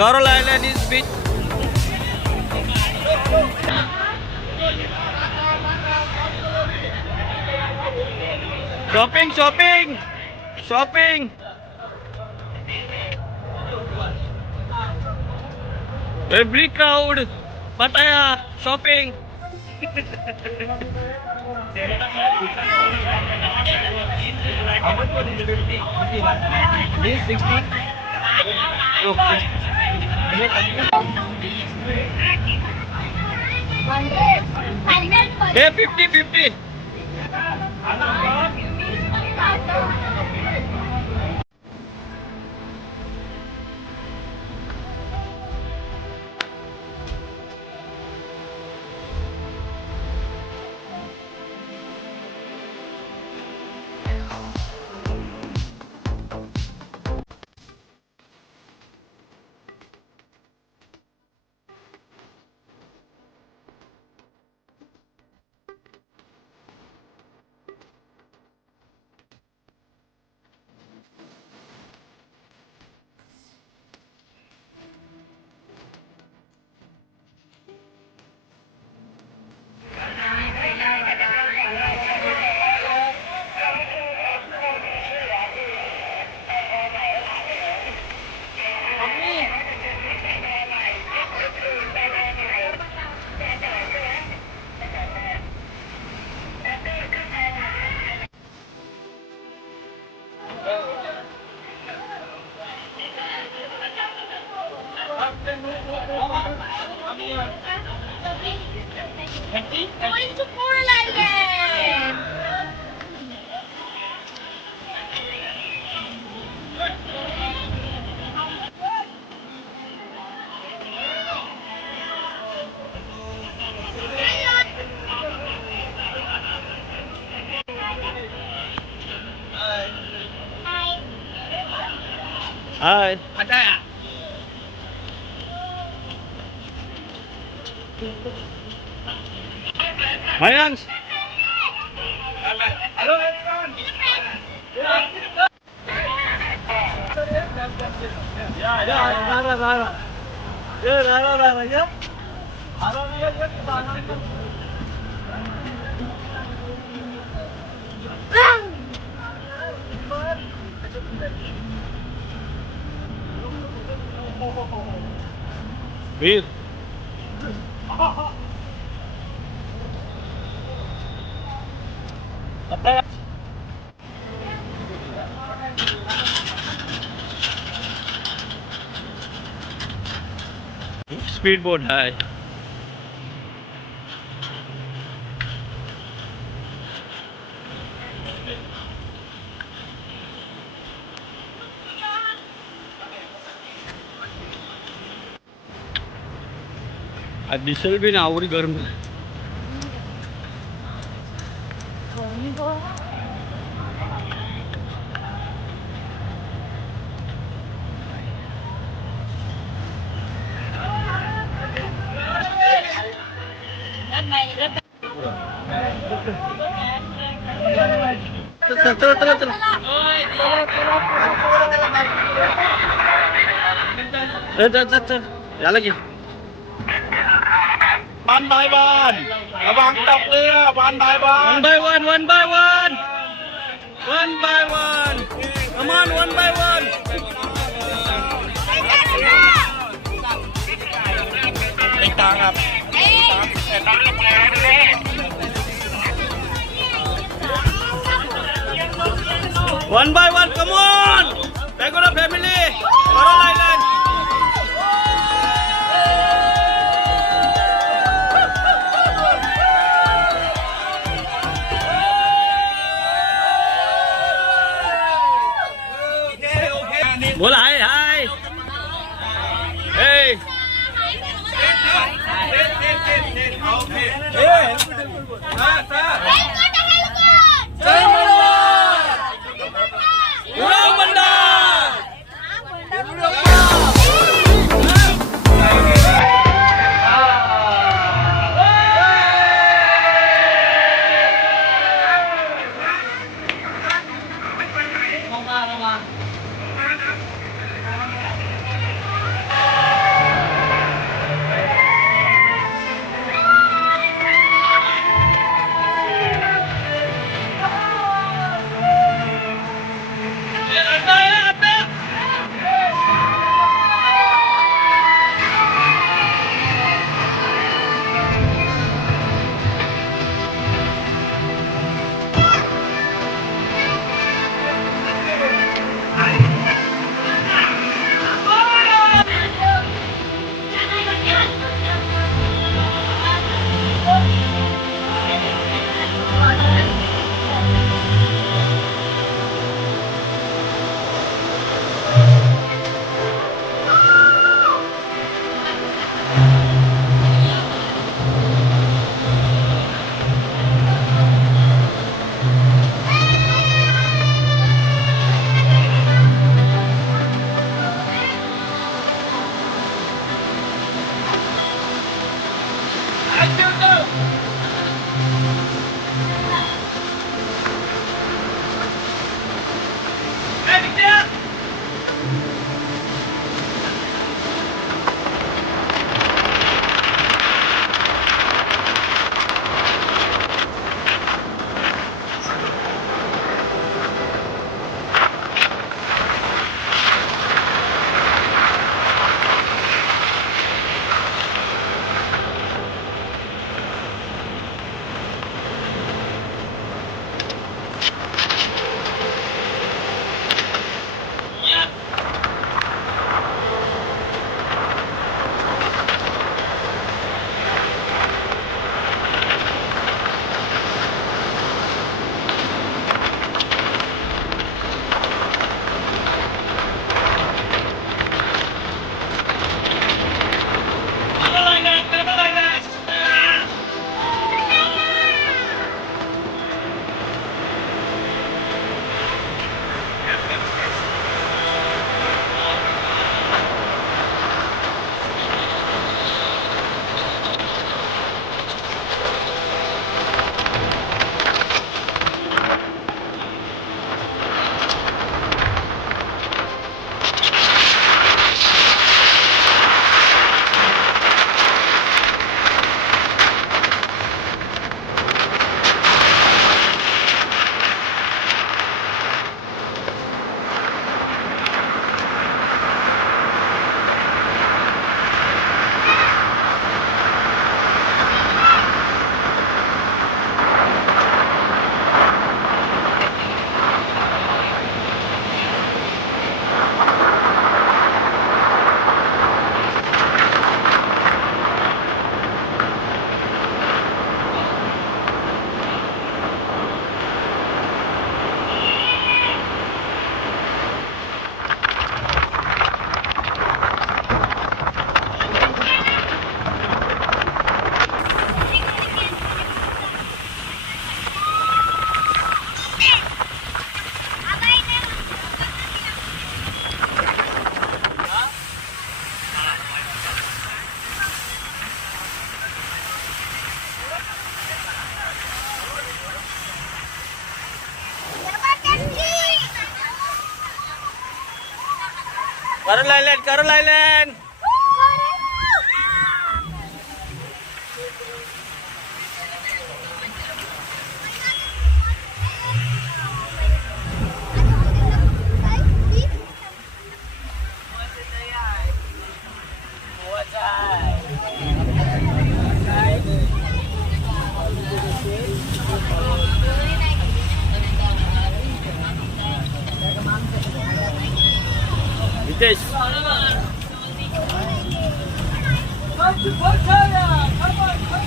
Coral Island is beach. Shopping, shopping, shopping. Every crowd, Pattaya, shopping. How much was it? 50. This 60. Hey, 50, 50. Going to Coral Island. Hi. Pattaya. Mayans. Hello everyone. Bir. Speedboat hai. आज दिसेल भी ना आवडी गरम. चल या लगी. One by one. ระวังตกเรือ one by one. One by one, one by one. One by one. Come on, one by one. ติดตามครับ One by one, come on. Pagora family. Coral Island. बोला हाय हाय. Hey. Ulang benda. Carol Island, Carol Island. Hitesh.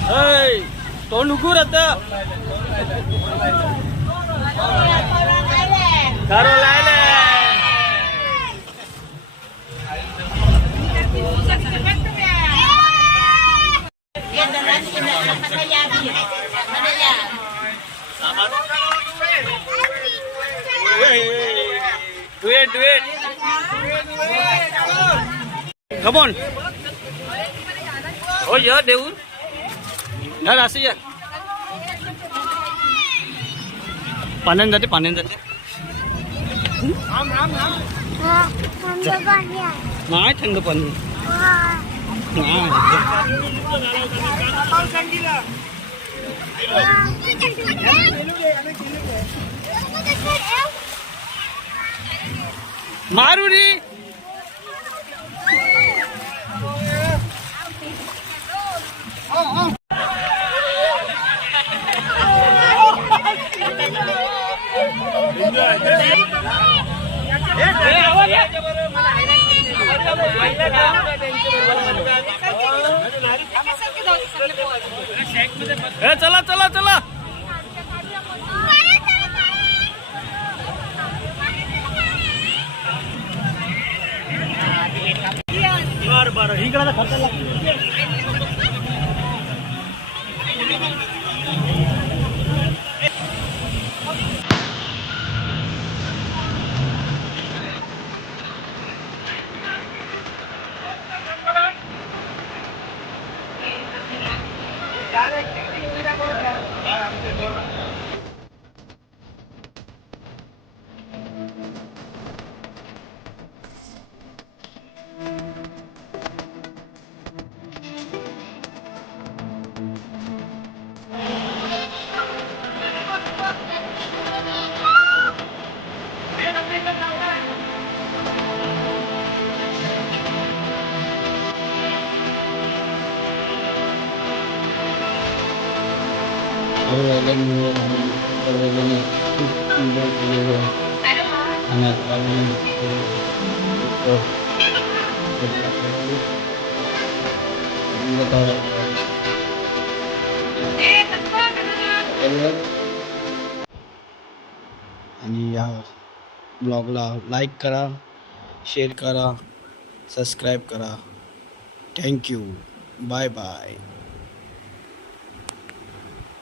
Hey, tolong ukur ada. Carol Island. Duit, duit. Come on. Oh ya, Dewu. Dah rasa ya. Panen tadi, panen tadi. Nah, thằng được panen. मारू री चला चला चला बरं इकडे खर्च आणि या ब्लॉगला लाईक करा, शेअर करा, सबस्क्राईब करा. थँक्यू. Bye bye.